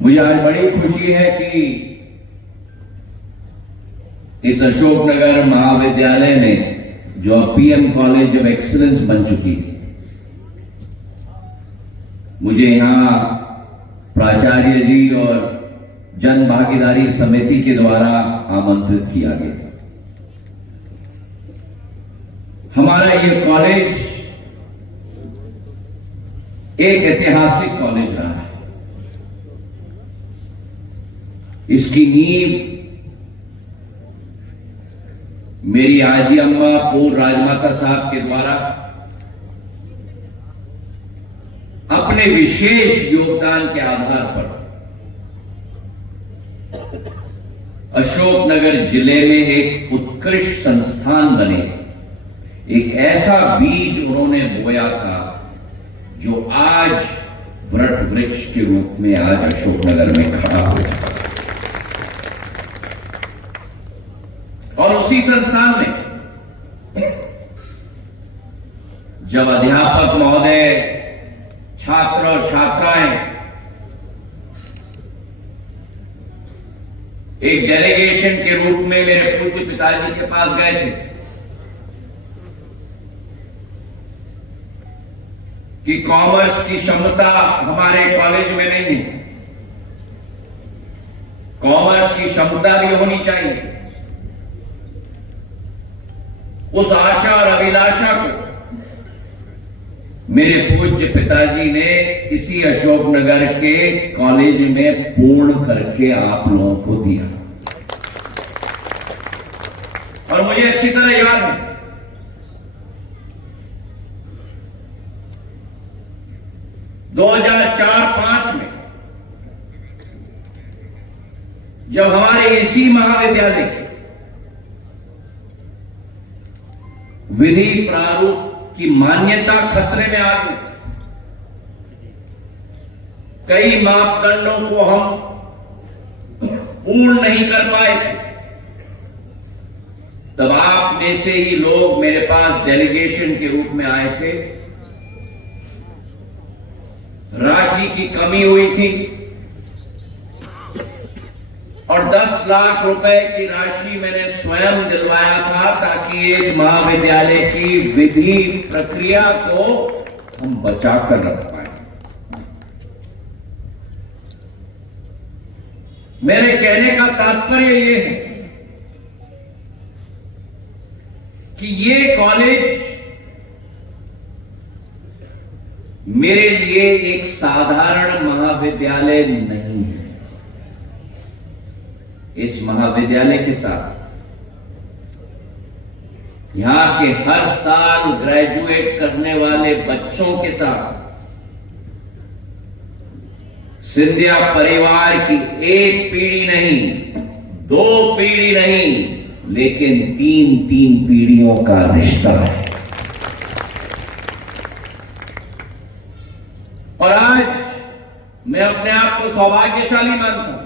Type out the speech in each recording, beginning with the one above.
मुझे आज बड़ी खुशी है कि इस अशोकनगर महाविद्यालय में जो पीएम कॉलेज ऑफ एक्सीलेंस बन चुकी है, मुझे यहां प्राचार्य जी और जन भागीदारी समिति के द्वारा आमंत्रित किया गया। हमारा ये कॉलेज एक ऐतिहासिक कॉलेज रहा है। इसकी नींव मेरी आजी अम्मा पूर्व राजमाता साहब के द्वारा अपने विशेष योगदान के आधार पर अशोकनगर जिले में एक उत्कृष्ट संस्थान बने, एक ऐसा बीज उन्होंने बोया था जो आज वट वृक्ष के रूप में आज अशोकनगर में खड़ा हो चुका है। और उसी संस्थान में जब अध्यापक महोदय, छात्र और छात्राएं एक डेलीगेशन के रूप में मेरे पूज्य पिताजी के पास गए थे कि कॉमर्स की क्षमता हमारे कॉलेज में नहीं है, कॉमर्स की क्षमता भी होनी चाहिए। उस आशा और अभिलाषा को मेरे पूज्य पिताजी ने इसी अशोकनगर के कॉलेज में पूर्ण करके आप लोगों को दिया। और मुझे अच्छी तरह याद है दो 2004-05 में जब हमारे इसी महाविद्यालय के विधि प्रारूप की मान्यता खतरे में आ गई, कई मापदंडों को हम पूर्ण नहीं कर पाए थे, तब आप में से ही लोग मेरे पास डेलीगेशन के रूप में आए थे। राशि की कमी हुई थी और 10 लाख रुपए की राशि मैंने स्वयं दिलवाया था ताकि इस महाविद्यालय की विधि प्रक्रिया को हम बचाकर रख पाए। मेरे कहने का तात्पर्य यह है कि ये कॉलेज मेरे लिए एक साधारण महाविद्यालय नहीं है। इस महाविद्यालय के साथ यहां के हर साल ग्रेजुएट करने वाले बच्चों के साथ सिंधिया परिवार की एक पीढ़ी नहीं, 2 पीढ़ी नहीं, लेकिन 3 पीढ़ियों का रिश्ता है। और आज मैं अपने आप को सौभाग्यशाली मानता हूं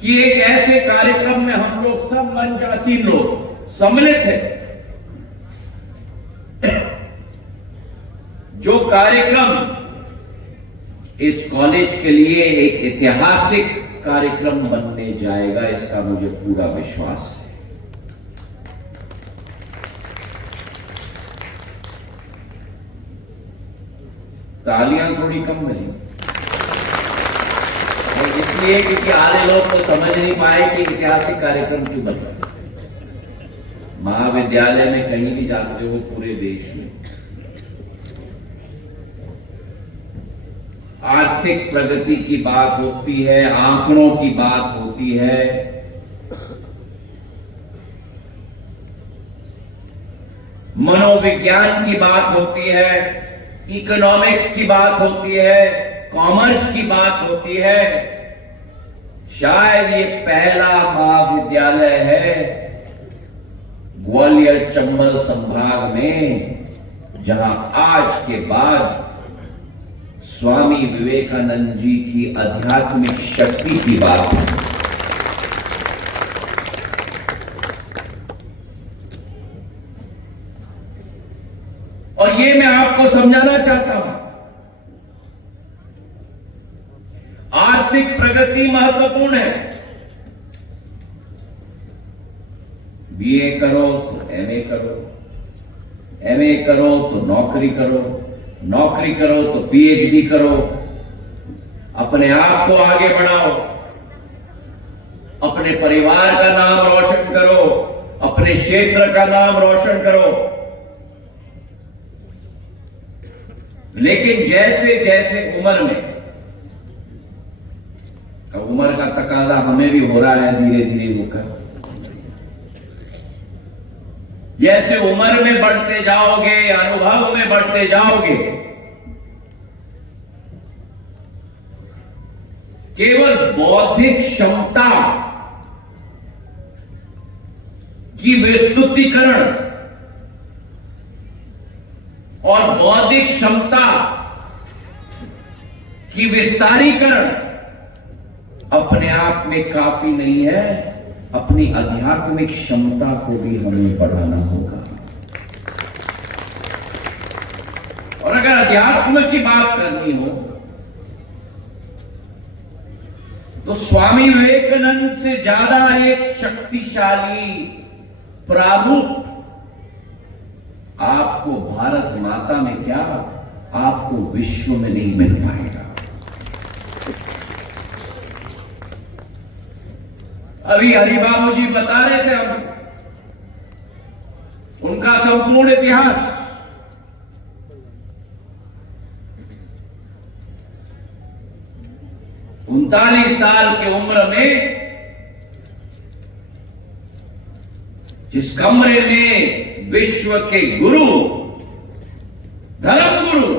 कि एक ऐसे कार्यक्रम में हम लोग सब मंचासीन लोग सम्मिलित हैं, जो कार्यक्रम इस कॉलेज के लिए एक ऐतिहासिक कार्यक्रम बनने जाएगा, इसका मुझे पूरा विश्वास है। तालियां थोड़ी कम मिली इसलिए क्योंकि आधे लोग तो समझ नहीं पाए कि ऐतिहासिक कार्यक्रम क्यों बन रहा है। महाविद्यालय में कहीं भी जाते हो पूरे देश में आर्थिक प्रगति की बात होती है, आंकड़ों की बात होती है, मनोविज्ञान की बात होती है, इकोनॉमिक्स की बात होती है, कॉमर्स की बात होती है। शायद ये पहला महाविद्यालय है ग्वालियर चंबल संभाग में जहां आज के बाद स्वामी विवेकानंद जी की आध्यात्मिक शक्ति की बात है। और ये मैं आपको समझाना चाहता हूं, आर्थिक प्रगति महत्वपूर्ण है। बीए करो तो एमए करो, एमए करो तो नौकरी करो, नौकरी करो तो पीएचडी करो, अपने आप को आगे बढ़ाओ, अपने परिवार का नाम रोशन करो, अपने क्षेत्र का नाम रोशन करो। लेकिन जैसे जैसे उम्र का तकाजा हमें भी हो रहा है धीरे धीरे होकर, जैसे उम्र में बढ़ते जाओगे, अनुभव में बढ़ते जाओगे, केवल बौद्धिक क्षमता की विस्तृतीकरण और बौद्धिक क्षमता की विस्तारीकरण अपने आप में काफी नहीं है, अपनी आध्यात्मिक क्षमता को भी हमें बढ़ाना होगा। और अगर अध्यात्म की बात करनी हो तो स्वामी विवेकानंद से ज्यादा एक शक्तिशाली प्रारूप आपको भारत माता में क्या, आपको विश्व में नहीं मिल पाएगा। अभी हरिबाबू जी बता रहे थे हम उनका संपूर्ण इतिहास। उनतालीस साल की उम्र में जिस कमरे में विश्व के गुरु, धर्म गुरु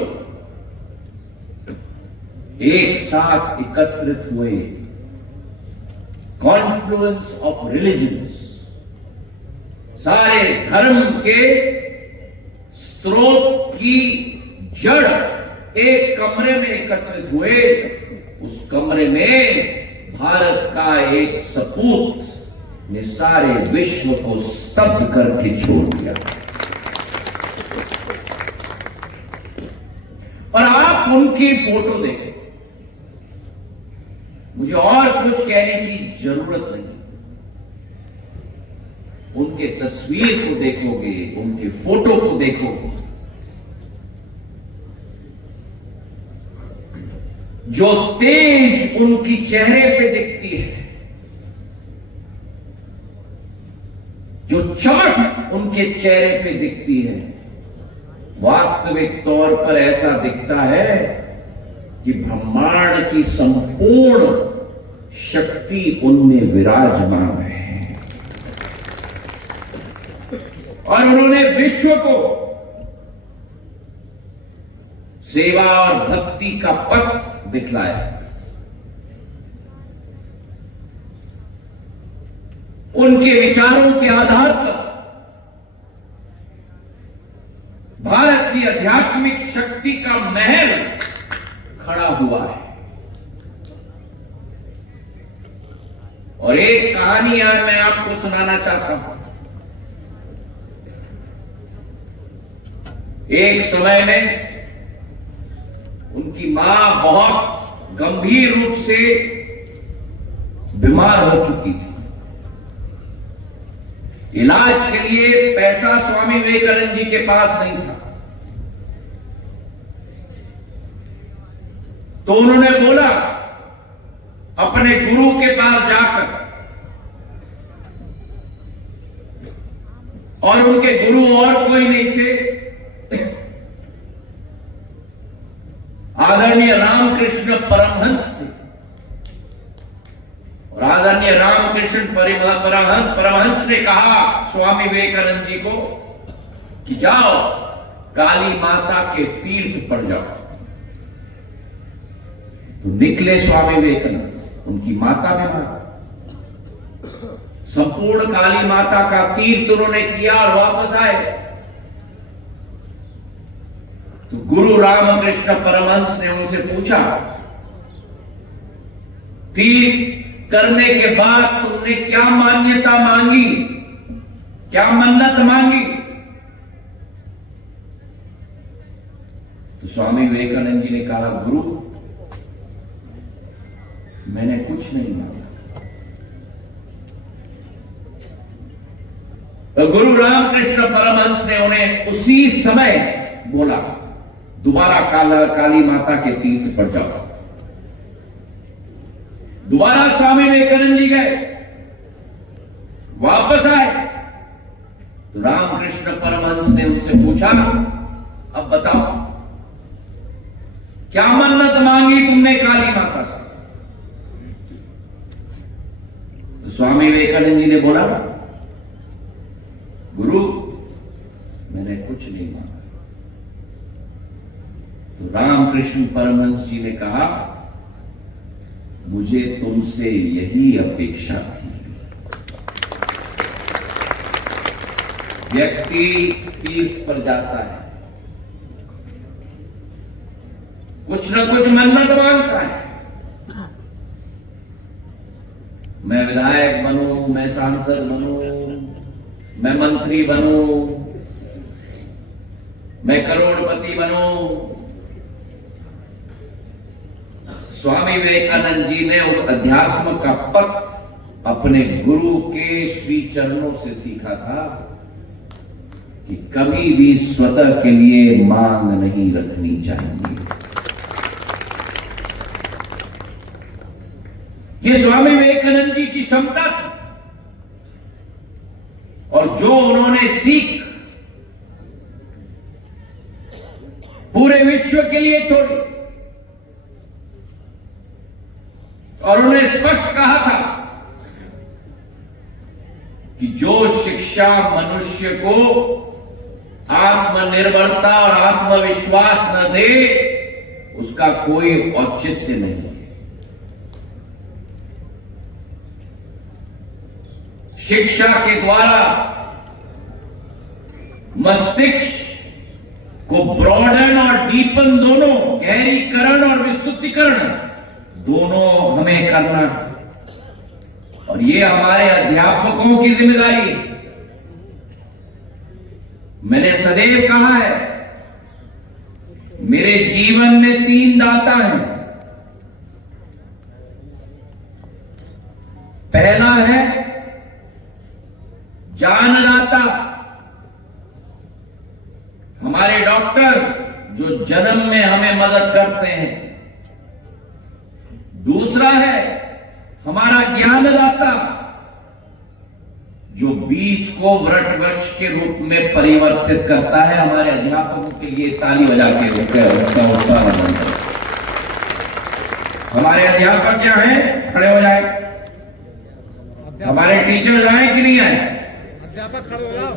एक साथ एकत्रित हुए, कॉन्फ्लुएंस ऑफ रिलीजन्स, सारे धर्म के स्रोत की जड़ एक कमरे में एकत्रित हुए, उस कमरे में भारत का एक सपूत ने सारे विश्व को स्तब्ध करके छोड़ दिया। और आप उनकी फोटो देखें, मुझे और कुछ कहने की जरूरत नहीं। उनके तस्वीर को देखोगे, उनके फोटो को देखोगे, जो तेज उनकी चेहरे पे दिखती है, जो चमक उनके चेहरे पे दिखती है, वास्तविक तौर पर ऐसा दिखता है कि ब्रह्मांड की संपूर्ण शक्ति उनमें विराजमान है। और उन्होंने विश्व को सेवा और भक्ति का पथ दिखलाया। उनके विचारों के आधार पर भारत की आध्यात्मिक शक्ति का महल खड़ा हुआ है। और एक कहानी आज मैं आपको सुनाना चाहता हूं। एक समय में उनकी मां बहुत गंभीर रूप से बीमार हो चुकी थी। इलाज के लिए पैसा स्वामी विवेकानंद जी के पास नहीं था, तो उन्होंने बोला अपने गुरु के पास जाकर, और उनके गुरु और कोई नहीं थे, आदरणीय रामकृष्ण परमहंस थे। और आदरणीय रामकृष्ण परमहंस ने कहा स्वामी विवेकानंद जी को कि जाओ काली माता के तीर्थ पर जाओ। तो निकले स्वामी विवेकानंद, उनकी माता बीमार, संपूर्ण काली माता का तीर्थ उन्होंने किया और वापस आए। तो गुरु रामकृष्ण परमहंस ने उनसे पूछा, तीर्थ करने के बाद तुमने क्या मान्यता मांगी, क्या मन्नत मांगी? तो स्वामी विवेकानंद जी ने कहा, गुरु मैंने कुछ नहीं मांगा। तो गुरु रामकृष्ण परमहंस ने उन्हें उसी समय बोला, दोबारा काली माता के तीर्थ पर जाओ। दोबारा स्वामी विवेकानंद जी गए, वापस आए तो रामकृष्ण परमहंस ने उनसे पूछा, अब बताओ क्या मन्नत मांगी तुमने काली माता से? तो स्वामी विवेकानंद जी ने बोला, गुरु मैंने कुछ नहीं मांगा। तो रामकृष्ण परमहंस जी ने कहा, मुझे तुमसे यही अपेक्षा थी। व्यक्ति तीर्थ पर जाता है, कुछ न कुछ मन्नत मांगता है, मैं विधायक बनूं, मैं सांसद बनूं, मैं मंत्री बनूं, मैं करोड़पति बनूं। स्वामी विवेकानंद जी ने उस अध्यात्म का पथ अपने गुरु के श्री चरणों से सीखा था कि कभी भी स्वतः के लिए मांग नहीं रखनी चाहिए। ये स्वामी विवेकानंद जी की क्षमता थी और जो उन्होंने सीख पूरे विश्व के लिए छोड़ी। और उन्होंने स्पष्ट कहा था कि जो शिक्षा मनुष्य को आत्मनिर्भरता और आत्मविश्वास न दे, उसका कोई औचित्य नहीं है। शिक्षा के द्वारा मस्तिष्क को ब्रॉडन और डीपन, दोनों गहरीकरण और विस्तृतीकरण दोनों हमें करना है। और ये हमारे अध्यापकों की जिम्मेदारी है। मैंने सदैव कहा है, मेरे जीवन में 3 दाता हैं। पहला है जानदाता, हमारे डॉक्टर जो जन्म में हमें मदद करते हैं। दूसरा है हमारा ज्ञानदाता, जो बीज को वृक्ष वृक्ष के रूप में परिवर्तित करता है। हमारे अध्यापकों के लिए ताली बजा के उसका उत्साह बनता है। हमारे अध्यापक क्या हैं? खड़े हो जाए। हमारे टीचर आए कि नहीं आए? अध्यापक खड़े हो जाओ,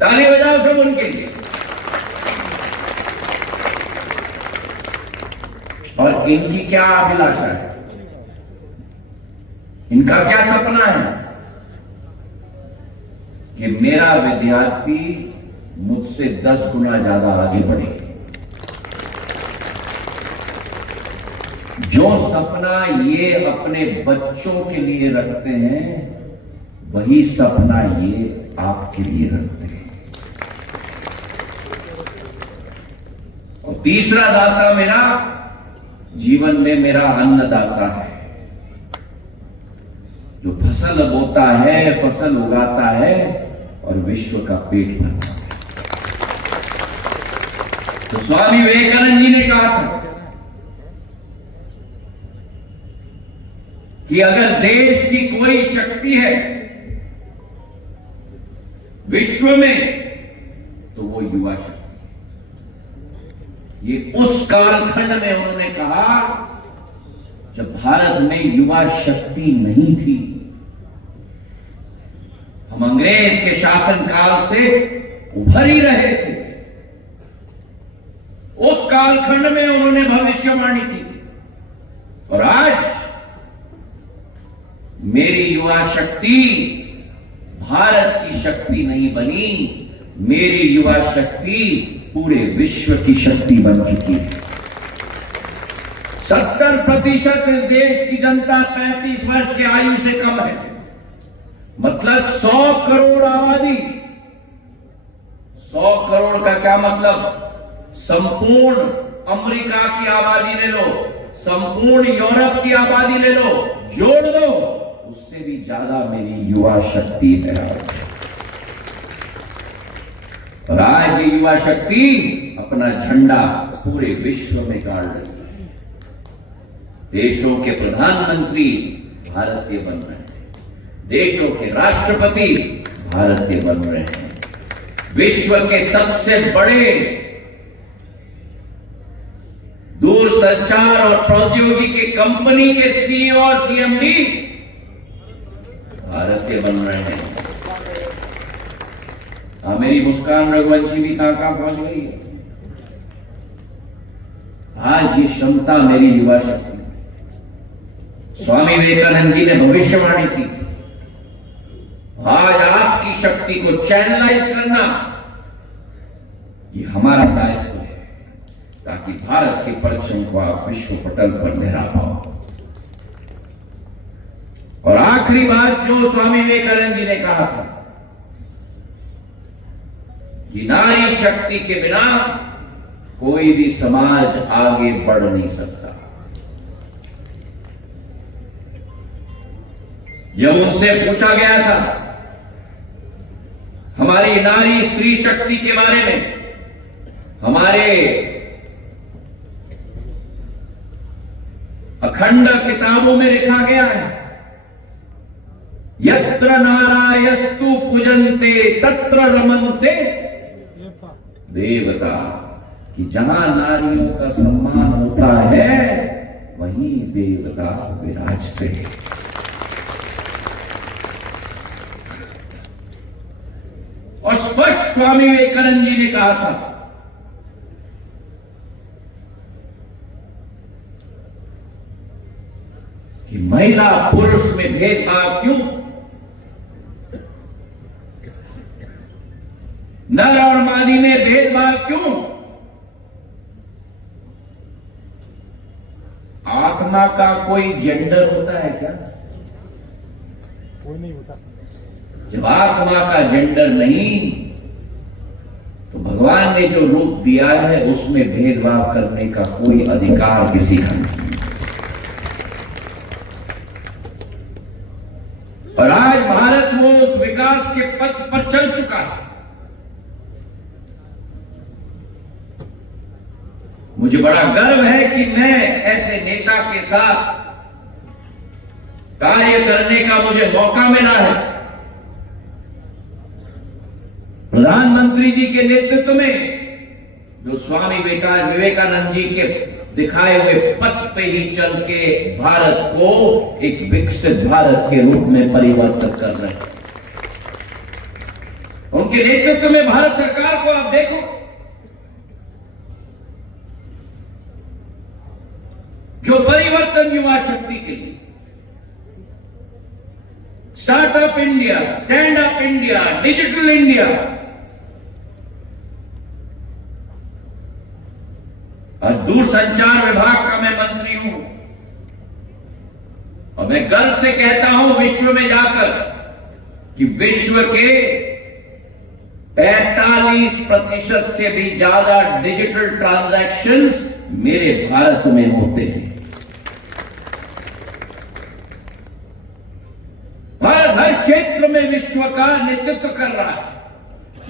ताली बजाओ सब उनके लिए। और इनकी क्या अभिलाषा है? इनका क्या सपना है? कि मेरा विद्यार्थी मुझसे 10 गुना ज्यादा आगे बढ़े। जो सपना ये अपने बच्चों के लिए रखते हैं, वही सपना ये आपके लिए रखते हैं। और तीसरा दाता मेरा जीवन में मेरा अन्नदाता है, जो फसल बोता है, फसल उगाता है और विश्व का पेट भरता है। तो स्वामी विवेकानंद जी ने कहा था कि अगर देश की कोई शक्ति है विश्व में, तो वो युवा शक्ति। ये उस कालखंड में उन्होंने कहा जब भारत में युवा शक्ति नहीं थी। हम अंग्रेज के शासन काल से उभर ही रहे थे। उस कालखंड में उन्होंने भविष्यवाणी की थी। और आज मेरी युवा शक्ति भारत की शक्ति नहीं बनी, मेरी युवा शक्ति पूरे विश्व की शक्ति बन चुकी है। 70% इस देश की जनता 35 वर्ष की आयु से कम है। मतलब 100 करोड़ आबादी, 100 करोड़ का क्या मतलब? संपूर्ण अमेरिका की आबादी ले लो, संपूर्ण यूरोप की आबादी ले लो, जोड़ दो, उससे भी ज्यादा मेरी युवा शक्ति है। और आज ये युवा शक्ति अपना झंडा पूरे विश्व में गाड़ रही है। देशों के प्रधानमंत्री भारतीय बन रहे हैं, देशों के राष्ट्रपति भारतीय बन रहे हैं, विश्व के सबसे बड़े दूरसंचार और प्रौद्योगिकी कंपनी के सीईओ और सीएमडी भारतीय बन रहे हैं। मेरी मुस्कान रघुवंशी भी कहां पहुंच गई है। आज ये क्षमता मेरी युवा शक्ति। स्वामी विवेकानंद जी ने भविष्यवाणी की थी, आज आपकी शक्ति को चैनलाइज करना ये हमारा दायित्व है, ताकि भारत के परचम को आप विश्व पटल पर लहरा पाओ। और आखिरी बात जो स्वामी विवेकानंद जी ने कहा था कि नारी शक्ति के बिना कोई भी समाज आगे बढ़ नहीं सकता। जब उनसे पूछा गया था हमारी नारी स्त्री शक्ति के बारे में, हमारे अखंड किताबों में लिखा गया है, यत्र नारायस्तु पूजन्ते तत्र रमन्ते देवता, कि जहां नारियों का सम्मान होता है वहीं देवता विराजते हैं। और स्पष्ट स्वामी विवेकानंद जी ने कहा था कि महिला पुरुष में भेदभाव क्यों, नर और मादी में भेदभाव क्यों? आत्मा का कोई जेंडर होता है क्या? कोई नहीं होता। जब आत्मा का जेंडर नहीं, तो भगवान ने जो रूप दिया है उसमें भेदभाव करने का कोई अधिकार किसी का नहीं। और आज भारत वो उस विकास के पथ पर चल चुका है। मुझे बड़ा गर्व है कि मैं ऐसे नेता के साथ कार्य करने का मुझे मौका मिला है। प्रधानमंत्री जी के नेतृत्व में जो स्वामी विवेकानंद जी के दिखाए हुए पथ पे ही चल के भारत को एक विकसित भारत के रूप में परिवर्तित कर रहे हैं। उनके नेतृत्व में भारत सरकार को आप देखो, जो परिवर्तन युवा शक्ति के लिए, startup India, stand up India, digital India, और दूरसंचार विभाग का मैं मंत्री हूं, और मैं गर्व से कहता हूं विश्व में जाकर कि विश्व के 45% से भी ज्यादा डिजिटल ट्रांजैक्शंस मेरे भारत में होते हैं। भारत हर क्षेत्र में विश्व का नेतृत्व कर रहा है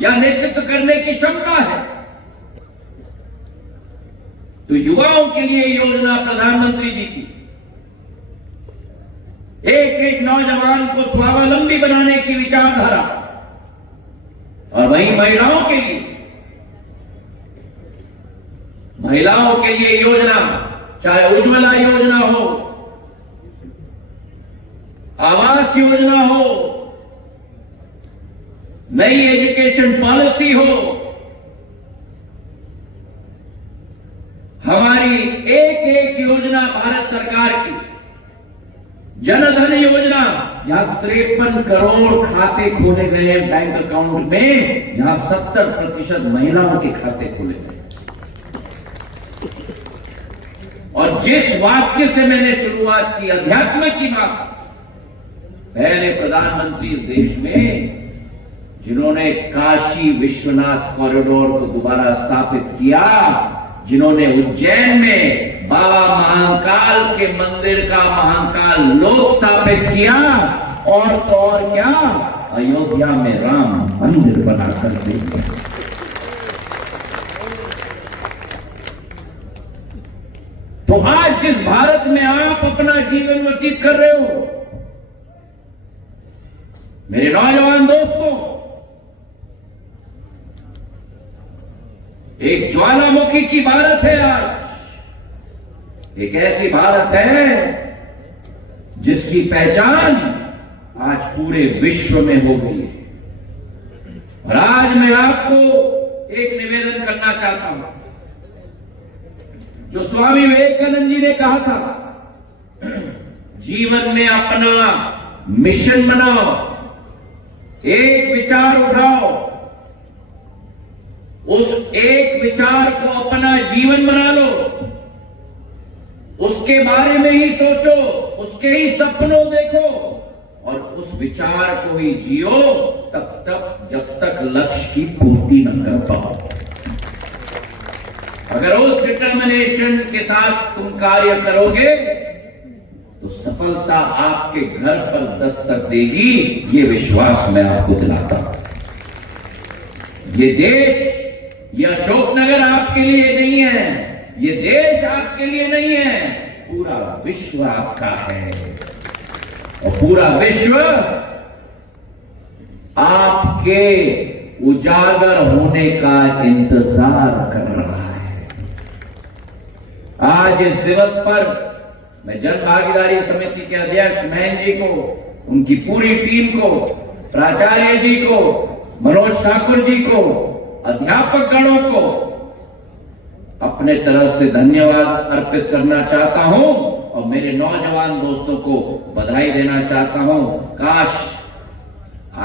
या नेतृत्व करने की क्षमता है। तो युवाओं के लिए योजना प्रधानमंत्री जी की, एक एक नौजवान को स्वावलंबी बनाने की विचारधारा, और वहीं महिलाओं के लिए योजना, चाहे उज्ज्वला योजना हो, आवास योजना हो, नई एजुकेशन पॉलिसी हो, हमारी एक एक योजना भारत सरकार की, जनधन योजना, यहां 53 करोड़ खाते खोले गए हैं बैंक अकाउंट में, यहां 70% महिलाओं के खाते खोले गए। और जिस वाक्य से मैंने शुरुआत की, अध्यात्म की बात, पहले प्रधानमंत्री इस देश में जिन्होंने काशी विश्वनाथ कॉरिडोर को दोबारा स्थापित किया, जिन्होंने उज्जैन में बाबा महाकाल के मंदिर का महाकाल लोक स्थापित किया, और तो और क्या, अयोध्या में राम मंदिर बनाकर दे दिया। तो आज जिस भारत में आप अपना जीवन व्यतीत कर रहे हो, मेरे नौजवान दोस्तों, एक ज्वालामुखी की भारत है आज। एक ऐसी भारत है जिसकी पहचान आज पूरे विश्व में हो गई है। और आज मैं आपको एक निवेदन करना चाहता हूं, जो स्वामी विवेकानंद जी ने कहा था, जीवन में अपना मिशन बनाओ, एक विचार उठाओ, उस एक विचार को अपना जीवन बना लो, उसके बारे में ही सोचो, उसके ही सपनों देखो, और उस विचार को ही जियो तब तक जब तक लक्ष्य की पूर्ति न कर पाओ। अगर उस डिटर्मिनेशन के साथ तुम कार्य करोगे तो सफलता आपके घर पर दस्तक देगी, ये विश्वास मैं आपको दिलाता हूं। ये देश, ये अशोकनगर आपके लिए नहीं है, ये देश आपके लिए नहीं है, पूरा विश्व आपका है, और पूरा विश्व आपके उजागर होने का इंतजार कर रहा है। आज इस दिवस पर मैं जन भागीदारी समिति के अध्यक्ष महेंद्र जी को, उनकी पूरी टीम को, प्राचार्य जी को, मनोज ठाकुर जी को, अध्यापक गणों को अपने तरफ से धन्यवाद अर्पित करना चाहता हूं, और मेरे नौजवान दोस्तों को बधाई देना चाहता हूं। काश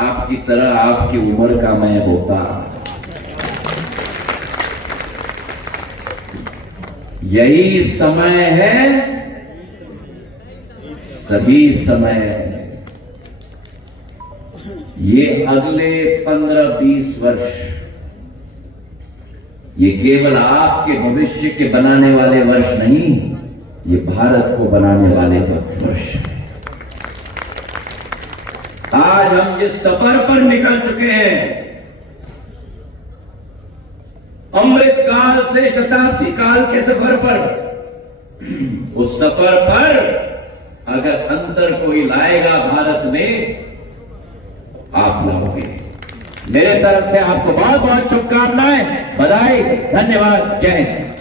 आपकी तरह आपकी उम्र का मैं होता। यही समय है, सही समय है। ये अगले 15-20 वर्ष, ये केवल आपके भविष्य के बनाने वाले वर्ष नहीं, ये भारत को बनाने वाले वर्ष है। आज हम जिस सफर पर निकल चुके हैं, अमृत काल से शताब्दी काल के सफर पर, उस सफर पर अगर अंतर कोई लाएगा भारत में, आप लाओगे। मेरे तरफ से आपको बहुत बहुत शुभकामनाएं, बधाई, धन्यवाद, जय हिंद।